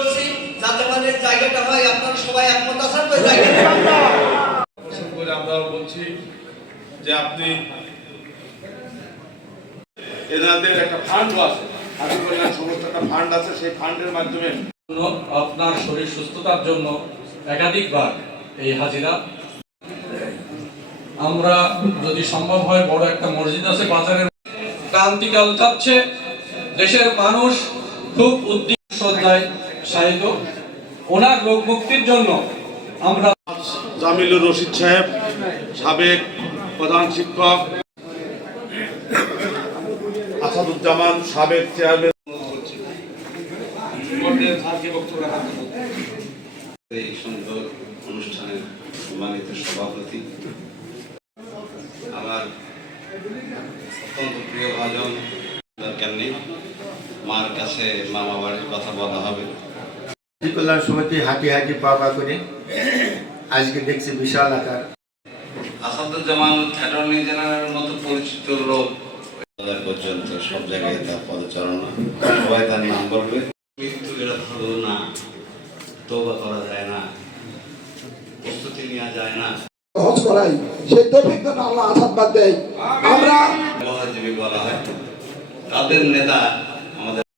করছি যাতে মানে জায়গাটা হয় আপনারা সবাই একমত আছেন তো এই জায়গাটা আমরাও বলছি যে আপনি এনাদের একটা ফান্ড আছে। হাজি কল্যাণ সমস্ত একটা ফান্ড আছে সেই ফান্ডের মাধ্যমে আপনার শরীর সুস্থতার জন্য একাধিকবার এই হাজিরা। আমরা যদি সম্ভব হয় বড় একটা মসজিদ আছে বাজারের ক্রান্তিকাল যাচ্ছে। দেশের মানুষ খুব উদ্দীপ সজ্জায় শায়িত ওনার রোগ মুক্তির জন্য আমরা জামিলুর রশিদ সাহেব সাবেক প্রধান শিক্ষক আসাদুজ্জামান সাবেক চেয়ারম্যান। এই সুন্দর অনুষ্ঠানের সম্মানিত সভাপতি আমার অত্যন্ত প্রিয় ভাজন দরকার নেই মার কাছে মামা বাড়ির কথা বলা হবে। কল্যাণ সমিতি হাঁটি হাঁটি পা পা করে আজকে দেখছি বিশাল আকার। আসাদুজ্জামান অ্যাটর্নি জেনারেলের মতো পরিচিত লোক। পর্যন্ত সব জায়গায় তার পদচারণা। সবাই তা নিয়ে বলবে মৃত্যু এটা হলো না। তৌবা করা যায় না। প্রস্তুতি নেওয়া যায় না। হজ করাই। সেই তৌফিক আল্লাহ আসাদ বাদ দেয়। আমরা মহাজীবী বলা হয় তাদের নেতা